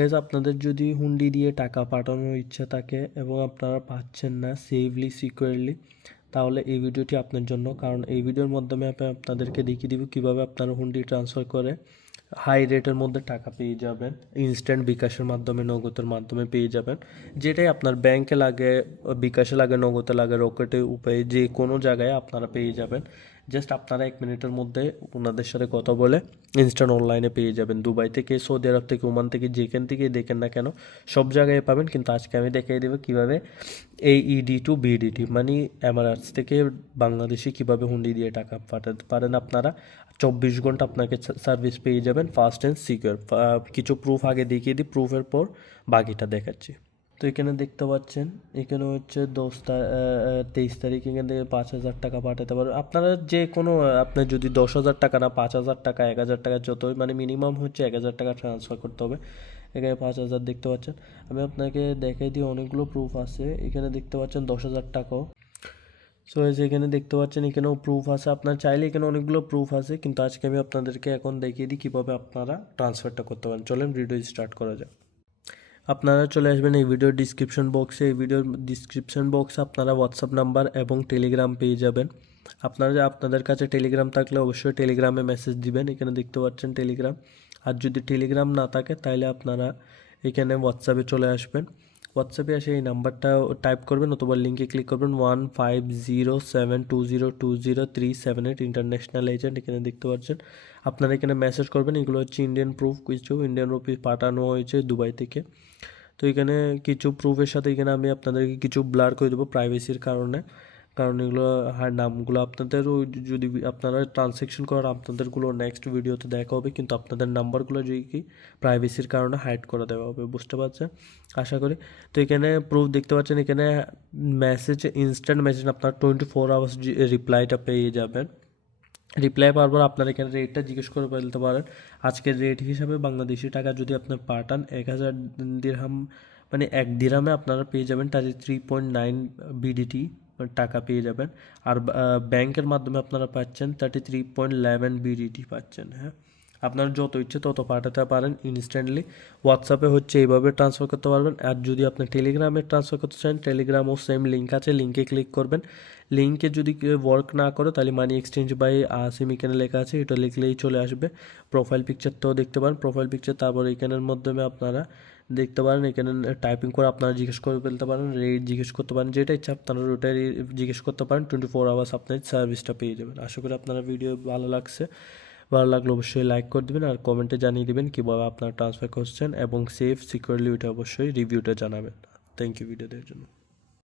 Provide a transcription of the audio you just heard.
Guys আপনাদের যদি হুন্ডি দিয়ে টাকা পাঠানোর ইচ্ছা থাকে এবং আপনারা পাচ্ছেন না সেফলি সিকিউরলি, তাহলে এই ভিডিওটি আপনার জন্য। কারণ এই ভিডিওর মাধ্যমে আমি আপনাদেরকে দেখিয়ে দিব কীভাবে আপনারা হুন্ডি ট্রান্সফার করে হাই রেটের মধ্যে টাকা পেয়ে যাবেন, ইনস্ট্যান্ট বিকাশের মাধ্যমে, নগদের মাধ্যমে পেয়ে যাবেন। যেটাই আপনার ব্যাংকে লাগে, বিকাশে লাগে, নগদে লাগে, রকেটে উপায়ে যে কোনো জায়গায় আপনারা পেয়ে যাবেন। জাস্ট আপনারা 1 মিনিটের মধ্যে ওনাদের সাথে কথা বলে ইনস্ট্যান্ট অনলাইনে পেয়ে যাবেন। দুবাই থেকে, সৌদি আরব থেকে, ওমান থেকে, যেখান থেকেই দেখেন না কেন সব জায়গায় পাবেন। কিন্তু আজকে আমি দেখিয়ে দেবো কীভাবে AED টু BDT মানে এমারাটস থেকে বাংলাদেশে কীভাবে হুন্ডি দিয়ে টাকা পাঠাতে পারেন আপনারা। 24 ঘন্টা আপনাকে সার্ভিস পেয়ে যাবেন, ফাস্ট অ্যান্ড সিকিউর। কিছু প্রুফ আগে দেখিয়ে দিই, প্রুফের পর বাকিটা দেখাচ্ছি। তো এখানে দেখতে পাচ্ছেন, এখানে হচ্ছে 23 তারিখ এখান থেকে 5,000 টাকা পাঠাতে পারেন আপনারা। যে কোনো আপনার যদি 10,000 টাকা না 5,000 টাকা, 1,000 টাকা, যতই মানে মিনিমাম হচ্ছে 1,000 টাকা ট্রান্সফার করতে হবে। এখানে 5,000 দেখতে পাচ্ছেন। আমি আপনাকে দেখাই দিই, অনেকগুলো প্রুফ আছে। এখানে দেখতে পাচ্ছেন 10,000 টাকাও। সো এখানে দেখতে পাচ্ছেন, এখানেও প্রুফ আছে। আপনার চাইলে এখানে অনেকগুলো প্রুফ আছে, কিন্তু আজকে আমি আপনাদেরকে এখন দেখিয়ে দিই কীভাবে আপনারা ট্রান্সফারটা করতে পারেন। চলেন ভিডিও স্টার্ট করা যাক। আপনারা চলে আসবেন এই ভিডিওর ডিসক্রিপশন বক্সে। এই ভিডিওর ডিসক্রিপশন বক্সে আপনারা হোয়াটসঅ্যাপ নাম্বার এবং টেলিগ্রাম পেয়ে যাবেন। আপনাদের কাছে টেলিগ্রাম থাকলে অবশ্যই টেলিগ্রামে মেসেজ দিবেন। এখানে দেখতে পাচ্ছেন টেলিগ্রাম। আর যদি টেলিগ্রাম না থাকে তাহলে আপনারা এখানে হোয়াটসঅ্যাপে চলে আসবেন। হোয়াটসঅ্যাপে এসে এই নাম্বারটা টাইপ করবেন অথবা লিঙ্কে ক্লিক করবেন। 1507202037 ইন্টারন্যাশনাল এজেন্ট। এখানে দেখতে পাচ্ছেন, আপনারা এখানে মেসেজ করবেন। এগুলো হচ্ছে ইন্ডিয়ান প্রুফ, কিছু ইন্ডিয়ান রুপি পাঠানো হয়েছে দুবাই থেকে। তো এখানে কিছু প্রুফের সাথে এখানে আমি আপনাদেরকে কিছু ব্লার করে দেবো প্রাইভেসির কারণে। কারণ এগুলো নামগুলো আপনাদেরও যদি আপনারা ট্রানজ্যাকশন করার আপনাদেরগুলো নেক্সট ভিডিওতে দেখা হবে, কিন্তু আপনাদের নাম্বারগুলো যদি কি প্রাইভেসির কারণে হাইড করে দেওয়া হবে, বুঝতে পারছেন আশা করি। তো এখানে প্রুফ দেখতে পাচ্ছেন, এখানে মেসেজ, ইনস্ট্যান্ট মেসেজ আপনার 24 আওয়ার্স রিপ্লাইটা পেয়ে যাবেন। রিপ্লাই পাওয়ার পর আপনারা এখানে রেটটা জিজ্ঞেস করে ফেলতে পারেন। আজকের রেট হিসাবে বাংলাদেশি টাকা যদি আপনি পাঠান 1,000 দিরহাম মানে 1 দিরহামে আপনারা পেয়ে যাবেন 33.9 BDT টাকা পেয়ে যাবেন। আর ব্যাংকের মাধ্যমে আপনারা পাচ্ছেন 33.11 BDT পাচ্ছেন। হ্যাঁ, আপনারা যত ইচ্ছে তত পাঠাতে পারেন ইনস্ট্যান্টলি। হোয়াটসঅ্যাপে হচ্ছে এইভাবে ট্রান্সফার করতে পারবেন। আর যদি আপনি টেলিগ্রামে ট্রান্সফার করতে চান, টেলিগ্রামও সেম লিঙ্ক আছে, লিঙ্কে ক্লিক করবেন। লিঙ্কে যদি ওয়ার্ক না করে তাহলে মানি এক্সচেঞ্জ বাই আসিম এখানে লেখা আছে, এটা লিখলেই চলে আসবে। প্রোফাইল পিকচারটাও দেখতে পারেন, প্রোফাইল পিকচার। তারপর এখানের মাধ্যমে আপনারা দেখতে পারেন, এখানে টাইপিং করে আপনারা জিজ্ঞেস করে ফেলতে পারেন, রেট জিজ্ঞেস করতে পারেন, যেটা ইচ্ছা আপনারা ওটাই জিজ্ঞেস করতে পারেন। 24 আওয়ার্স আপনার সার্ভিসটা পেয়ে যাবেন। আশা করি আপনারা ভিডিও ভালো লাগছে। ভালো লাগলে অবশ্যই লাইক করে দেবেন আর কমেন্টে জানিয়ে দেবেন কীভাবে আপনারা ট্রান্সফার করছেন এবং সেফ সিকিউরলি ওইটা অবশ্যই রিভিউটা জানাবেন। থ্যাংক ইউ ভিডিও দেওয়ার জন্য।